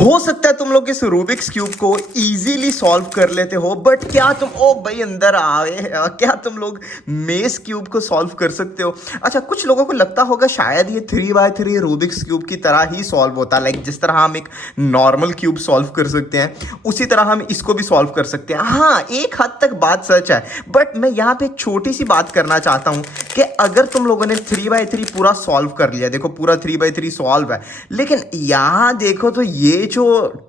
हो सकता है तुम लोग इस रूबिक्स क्यूब को इजीली सॉल्व कर लेते हो, बट क्या तुम ओ भाई अंदर आए, क्या तुम लोग मेस क्यूब को सॉल्व कर सकते हो? अच्छा, कुछ लोगों को लगता होगा शायद ये 3x3 रूबिक्स क्यूब की तरह ही सॉल्व होता है। लाइक जिस तरह हम एक नॉर्मल क्यूब सॉल्व कर सकते हैं उसी तरह हम इसको भी सॉल्व कर सकते हैं। हाँ, एक हद तक बात सच है, बट मैं यहाँ पे एक छोटी सी बात करना चाहता हूँ कि अगर तुम लोगों ने 3x3 पूरा सॉल्व कर लिया, देखो पूरा 3x3 सॉल्व है, लेकिन यहाँ देखो तो ये जो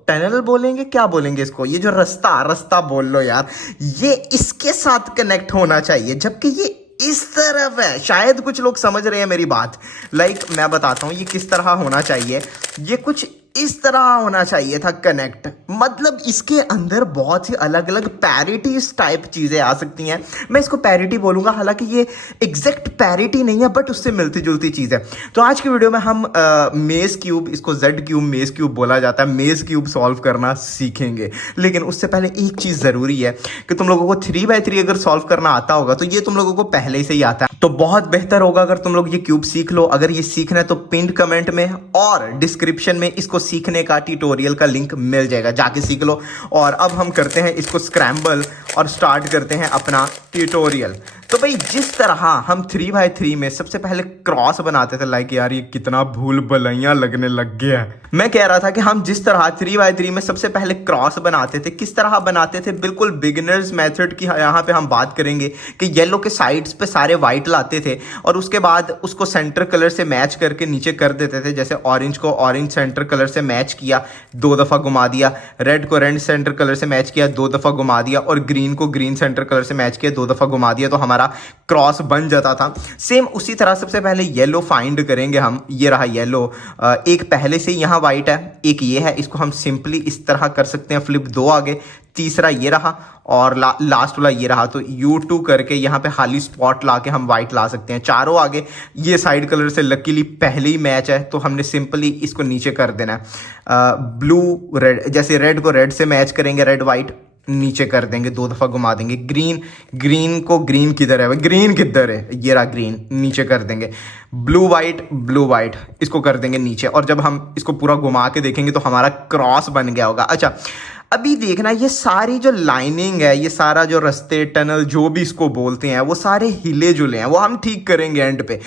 टनल बोलेंगे, क्या बोलेंगे इसको, ये जो रास्ता बोल लो यार, ये इसके साथ कनेक्ट होना चाहिए, जबकि ये इस तरफ है। शायद कुछ लोग समझ रहे हैं मेरी बात। लाइक मैं बताता हूं ये किस तरह होना चाहिए। ये कुछ इस तरह होना चाहिए था कनेक्ट। मतलब इसके अंदर बहुत सी अलग अलग पैरिटी टाइप चीजें आ सकती हैं। मैं इसको पैरिटी बोलूंगा, हालांकि ये एग्जैक्ट पैरिटी नहीं है, बट उससे मिलती जुलती चीज है। तो आज की वीडियो में हम मेज क्यूब, इसको जेड क्यूब मेज क्यूब बोला जाता है, मेज क्यूब सॉल्व करना सीखेंगे। लेकिन उससे पहले एक चीज जरूरी है कि तुम लोगों को 3x3 अगर सॉल्व करना आता होगा तो ये तुम लोगों को पहले से ही आता है, तो बहुत बेहतर होगा अगर तुम लोग ये क्यूब सीख लो। अगर ये सीखना है तो पिंड कमेंट में और डिस्क्रिप्शन में इसको सीखने का ट्यूटोरियल का लिंक मिल जाएगा, जाके सीख लो। और अब हम करते हैं इसको स्क्रैम्बल और स्टार्ट करते हैं अपना ट्यूटोरियल। तो भाई जिस तरह हम 3x3 में सबसे पहले क्रॉस बनाते थे, लाइक यार ये कितना भूल भलैया लगने लग गया है। मैं कह रहा था कि हम जिस तरह 3x3 में सबसे पहले क्रॉस बनाते थे, किस तरह बनाते थे, बिल्कुल बिगिनर्स मेथड की यहाँ पे हम बात करेंगे कि येलो के साइड्स पे सारे वाइट लाते थे और उसके बाद उसको सेंटर कलर से मैच करके नीचे कर देते थे। जैसे ऑरेंज को ऑरेंज सेंटर कलर से मैच किया, 2 दफ़ा घुमा दिया, रेड को रेड सेंटर कलर से मैच किया, 2 दफ़ा घुमा दिया, और ग्रीन को ग्रीन सेंटर कलर से मैच किया, 2 दफ़ा घुमा दिया, तो हमारा क्रॉस बन जाता था। सेम उसी तरह सबसे पहले येलो फाइंड करेंगे हम। ये रहा येलो, एक पहले से यहाँ वाइट है, एक ये है, इसको हम सिंपली इस तरह कर सकते हैं, फ्लिप 2 आगे, तीसरा ये रहा और लास्ट वाला ये रहा। तो U2 करके यहाँ पे खाली स्पॉट ला के हम वाइट ला सकते हैं। चारों आगे ये साइड कलर से लकीली पहले ही मैच है, तो हमने सिंपली इसको नीचे कर देना है। ब्लू रेड, जैसे रेड को रेड से मैच करेंगे, रेड वाइट नीचे कर देंगे, 2 दफ़ा घुमा देंगे। ग्रीन को ग्रीन किधर है, ग्रीन किधर है, ये रहा ग्रीन, नीचे कर देंगे। ब्लू वाइट इसको कर देंगे नीचे। और जब हम इसको पूरा घुमा के देखेंगे तो हमारा क्रॉस बन गया होगा। अच्छा, अभी देखना, ये सारी जो लाइनिंग है, ये सारा जो रास्ते टनल जो भी इसको बोलते हैं, वो सारे हिले जुले हैं, वो हम ठीक करेंगे एंड पे।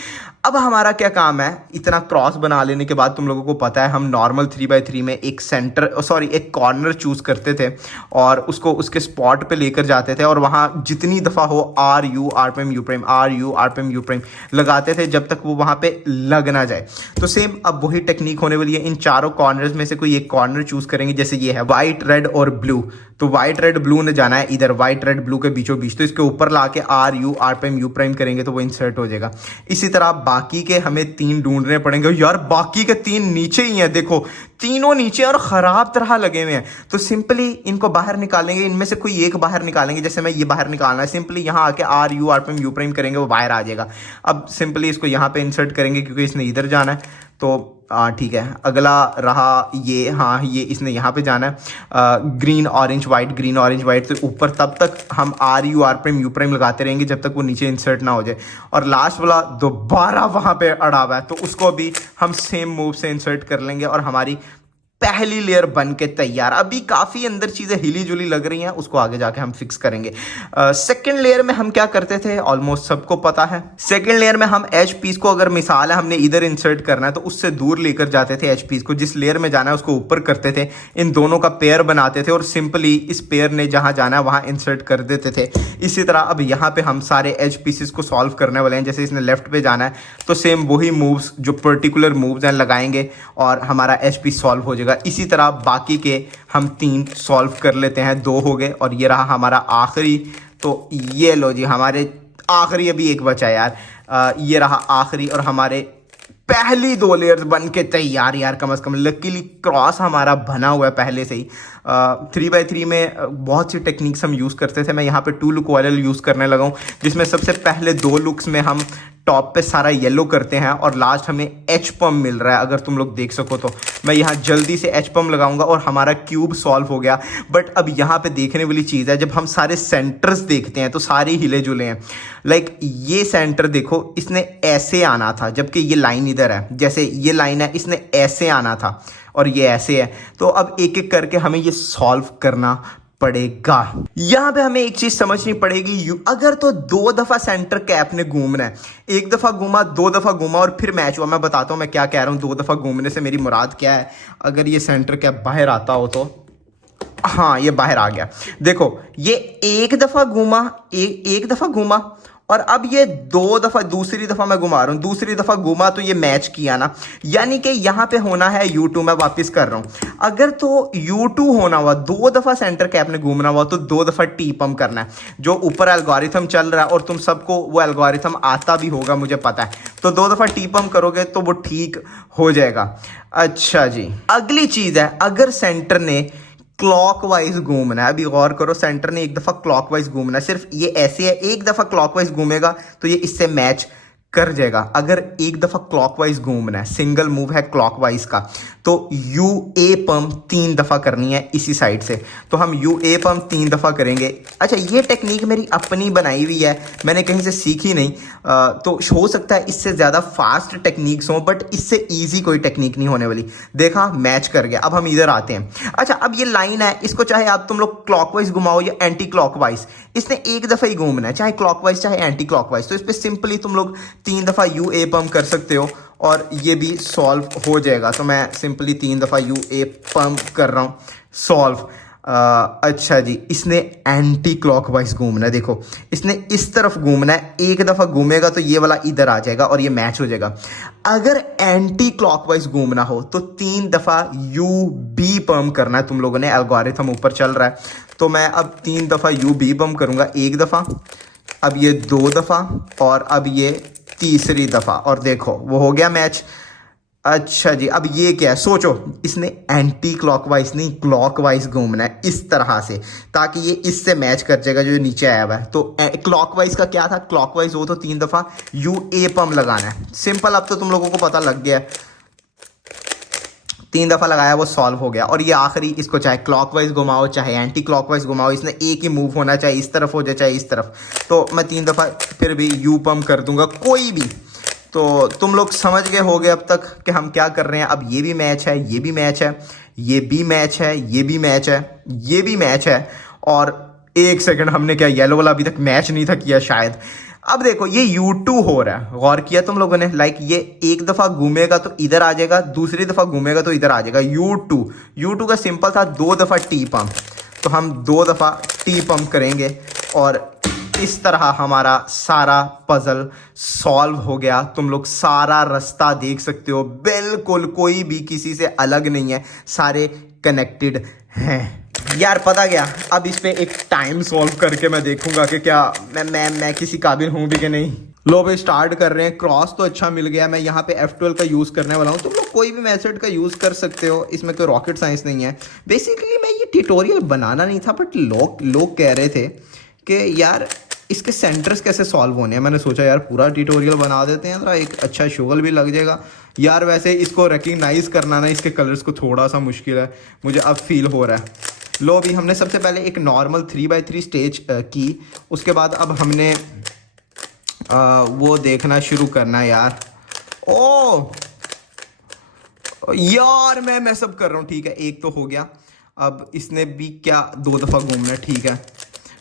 अब हमारा क्या काम है, इतना क्रॉस बना लेने के बाद तुम लोगों को पता है हम नॉर्मल 3x3 में एक कॉर्नर चूज करते थे और उसको उसके स्पॉट पे लेकर जाते थे और वहाँ जितनी दफ़ा हो RU RU लगाते थे जब तक वो वहाँ पे लग ना जाए। तो सेम अब वही टेक्निक होने वाली है। इन चारों कॉर्नर्स में से कोई एक कॉर्नर चूज करेंगे, जैसे ये है व्हाइट रेड और ब्लू, तो व्हाइट रेड ब्लू ने जाना है इधर, व्हाइट रेड ब्लू के बीचों बीच, तो इसके ऊपर लाके RU करेंगे तो वो इंसर्ट हो जाएगा। इसी तरह बाकी के हमें 3 ढूंढने पड़ेंगे। यार बाकी के 3 नीचे ही हैं, देखो तीनों नीचे और खराब तरह लगे हुए हैं, तो सिंपली इनको बाहर निकालेंगे। इनमें से कोई एक बाहर निकालेंगे, जैसे मैं ये बाहर निकालना है, सिंपली यहाँ आके RU करेंगे, वो बाहर आ जाएगा। अब सिंपली इसको यहाँ पे इंसर्ट करेंगे क्योंकि इसने इधर जाना है, तो ठीक है। अगला रहा ये, हाँ ये इसने यहाँ पे जाना है, ग्रीन ऑरेंज वाइट, तो ऊपर तब तक हम RU लगाते रहेंगे जब तक वो नीचे इंसर्ट ना हो जाए। और लास्ट वाला दोबारा वहाँ पे अड़ा हुआ है, तो उसको भी हम सेम मूव से इंसर्ट कर लेंगे और हमारी पहली लेयर बन के तैयार। अभी काफ़ी अंदर चीज़ें हिली जुली लग रही हैं, उसको आगे जाके हम फिक्स करेंगे। सेकेंड लेयर में हम क्या करते थे, ऑलमोस्ट सबको पता है। सेकेंड लेयर में हम एच पीस को, अगर मिसाल है हमने इधर इंसर्ट करना है तो उससे दूर लेकर जाते थे एच पीस को, जिस लेयर में जाना है उसको ऊपर करते थे, इन दोनों का पेयर बनाते थे और सिंपली इस पेयर ने जहाँ जाना है वहाँ इंसर्ट कर देते थे। इसी तरह अब यहाँ पे हम सारे एच पीसेस को सॉल्व करने वाले हैं। जैसे इसने लेफ्ट पे जाना है तो सेम वही मूव्स, जो पर्टिकुलर मूव्स हैं, लगाएंगे और हमारा एच पीस सॉल्व हो जाएगा। इसी तरह बाकी के हम 3 सॉल्व कर लेते हैं, 2 हो गए और ये रहा हमारा आखिरी। तो ये लो जी, हमारे आखिरी अभी एक बचा यार, ये रहा आखिरी और हमारे पहली 2 लेयर्स बन के तैयार यार, कम से कम। लकीली क्रॉस हमारा बना हुआ है पहले से ही। 3x3 में बहुत सी टेक्निक्स हम यूज़ करते थे। मैं यहाँ पे 2 लुक वाले यूज़ करने लगा हूँ, जिसमें सबसे पहले 2 लुक्स में हम टॉप पे सारा येलो करते हैं और लास्ट हमें एच पम्प मिल रहा है। अगर तुम लोग देख सको तो मैं यहाँ जल्दी से एच पम्प लगाऊंगा और हमारा क्यूब सॉल्व हो गया। बट अब यहाँ पे देखने वाली चीज़ है, जब हम सारे सेंटर्स देखते हैं तो सारे हिले जुले हैं। लाइक ये सेंटर देखो, इसने ऐसे आना था, जबकि ये लाइन इधर है, जैसे ये लाइन है, इसने ऐसे आना था और ये ऐसे है। तो अब एक एक करके हमें ये सॉल्व करना पड़ेगा। यहां पे हमें एक चीज समझनी पड़ेगी, अगर तो 2 दफा सेंटर कैप ने घूमना है, 1 दफा घूमा, 2 दफा घूमा और फिर मैच हुआ। मैं बताता हूं मैं क्या कह रहा हूं, 2 दफा घूमने से मेरी मुराद क्या है। अगर ये सेंटर कैप बाहर आता हो तो, हाँ ये बाहर आ गया। देखो ये 1 दफा घूमा, एक दफा घूमा और अब ये 2 दफा, दूसरी दफा मैं घुमा रहा हूं, दूसरी दफा घूमा तो ये मैच किया ना, यानी कि यहां पे होना है U2। मैं वापस कर रहा हूं, अगर तो U2 होना हुआ, 2 दफा सेंटर कैप ने घूमना हुआ तो 2 दफा टी पंप करना है। जो ऊपर एल्गोरिथम चल रहा है और तुम सबको वो एल्गोरिथम आता भी होगा मुझे पता है, तो 2 दफा टी पंप करोगे तो वो ठीक हो जाएगा। अच्छा जी, अगली चीज है, अगर सेंटर ने क्लॉकवाइज घूमना है, अभी गौर करो, सेंटर ने 1 दफा क्लॉकवाइज घूमना है, सिर्फ ये ऐसे है, 1 दफा क्लॉकवाइज घूमेगा तो ये इससे मैच कर जाएगा। अगर 1 दफा क्लॉकवाइज घूमना है, सिंगल मूव है क्लॉकवाइज का, तो UA पंप 3 दफा करनी है इसी साइड से, तो हम UA पंप 3 दफा करेंगे। अच्छा, ये टेक्निक मेरी अपनी बनाई हुई है, मैंने कहीं से सीखी नहीं, तो हो सकता है इससे ज़्यादा फास्ट टेक्निक्स हों, बट इससे ईजी कोई टेक्निक नहीं होने वाली। देखा, मैच कर गया। अब हम इधर आते हैं। अच्छा, अब ये लाइन है, इसको चाहे आप तुम लोग क्लॉकवाइज घुमाओ या एंटी क्लॉकवाइज, इसने 1 दफा ही घूमना है, चाहे क्लॉकवाइज चाहे एंटी क्लॉकवाइज। तो इस पर सिंपली तुम लोग 3 दफा UA पंप कर सकते हो और ये भी सॉल्व हो जाएगा। तो मैं सिंपली 3 दफा UA पंप कर रहा हूँ, सॉल्व। अच्छा जी, इसने एंटी क्लॉकवाइज घूमना है। देखो, इसने इस तरफ घूमना है, 1 दफा घूमेगा तो ये वाला इधर आ जाएगा और ये मैच हो जाएगा। अगर एंटी क्लॉकवाइज घूमना हो तो 3 दफा UB पंप करना है तुम लोगों ने, एल्गोरिथम ऊपर चल रहा है। तो मैं अब 3 दफा UB पंप करूंगा, 1 दफा, अब ये 2 दफा और अब ये तीसरी दफा, और देखो वो हो गया मैच। अच्छा जी, अब ये क्या है, सोचो, इसने एंटी क्लॉकवाइज नहीं क्लॉकवाइज घूमना है इस तरह से, ताकि ये इससे मैच कर जाएगा जो नीचे आया हुआ है। तो क्लॉकवाइज का क्या था, क्लॉकवाइज हो तो 3 दफा UA पंप लगाना है, सिंपल। अब तो तुम लोगों को पता लग गया, 3 दफा लगाया, वो सॉल्व हो गया। और ये आखिरी, इसको चाहे क्लॉकवाइज घुमाओ चाहे एंटी क्लॉकवाइज घुमाओ, इसने एक ही मूव होना, चाहे इस तरफ हो जाए चाहे इस तरफ। तो मैं 3 दफा फिर भी U पंप कर दूंगा, कोई भी। तो तुम लोग समझ गए होगे अब तक कि हम क्या कर रहे हैं। अब ये भी मैच है, ये भी मैच है, ये भी मैच है, ये भी मैच है, ये भी मैच है। और 1 सेकंड, हमने क्या येलो वाला अभी तक मैच नहीं था किया शायद। अब देखो ये U2 हो रहा है, गौर किया तुम लोगों ने, लाइक ये 1 दफा घूमेगा तो इधर आ जाएगा, दूसरी दफा घूमेगा तो इधर आ जाएगा। U2 का सिंपल था 2 दफा टी पंप, तो हम 2 दफा टी पंप करेंगे और इस तरह हमारा सारा पजल सॉल्व हो गया। तुम लोग सारा रास्ता देख सकते हो, बिल्कुल कोई भी किसी से अलग नहीं है, सारे कनेक्टेड हैं। यार पता गया, अब इस पे एक टाइम सॉल्व करके मैं देखूंगा कि क्या मैं किसी काबिल हूं भी कि नहीं। लो भाई, स्टार्ट कर रहे हैं। क्रॉस तो अच्छा मिल गया, मैं यहाँ पे F12 का यूज़ करने वाला हूँ। तुम लोग कोई भी मेथड का यूज़ कर सकते हो, इसमें कोई रॉकेट साइंस नहीं है। बेसिकली मैं ये ट्यूटोरियल बनाना नहीं था, बट लोग कह रहे थे कि यार इसके सेंटर्स कैसे सॉल्व होने हैं। मैंने सोचा यार पूरा ट्यूटोरियल बना देते हैं, जरा एक अच्छा शुगल भी लग जाएगा। यार वैसे इसको रिकग्नाइज करना ना, इसके कलर्स को थोड़ा सा मुश्किल है, मुझे अब फील हो रहा है। लो भी, हमने सबसे पहले एक नॉर्मल 3x3 स्टेज की, उसके बाद अब हमने वो देखना शुरू करना है यार। ओ यार, मैं सब कर रहा हूँ, ठीक है, एक तो हो गया। अब इसने भी क्या 2 दफा घूमना है, ठीक है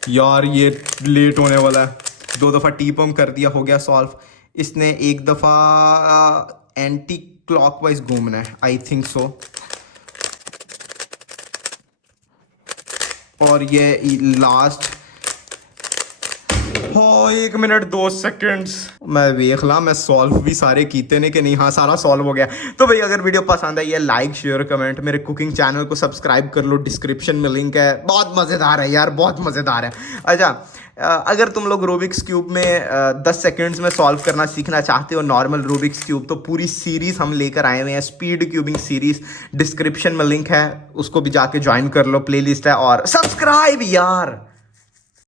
यार, ये लेट होने वाला है। 2 दफा टी पंप कर दिया, हो गया सॉल्व। इसने 1 दफा एंटी क्लॉकवाइज घूमना है, आई थिंक सो। और ये लास्ट हो 1 मिनट 2 सेकंड्स। मैं देख ला, मैं सॉल्व भी सारे कीते ने कि नहीं। हाँ, सारा सॉल्व हो गया। तो भाई अगर वीडियो पसंद आई है, लाइक शेयर कमेंट, मेरे कुकिंग चैनल को सब्सक्राइब कर लो, डिस्क्रिप्शन में लिंक है। बहुत मज़ेदार है यार, बहुत मज़ेदार है। अच्छा, अगर तुम लोग रूबिक्स क्यूब में 10 सेकंड्स में सॉल्व करना सीखना चाहते हो, नॉर्मल रूबिक्स क्यूब, तो पूरी सीरीज़ हम लेकर आए हुए हैं, स्पीड क्यूबिंग सीरीज़। डिस्क्रिप्शन में लिंक है, उसको भी जाके ज्वाइन कर लो, प्लेलिस्ट है। और सब्सक्राइब यार।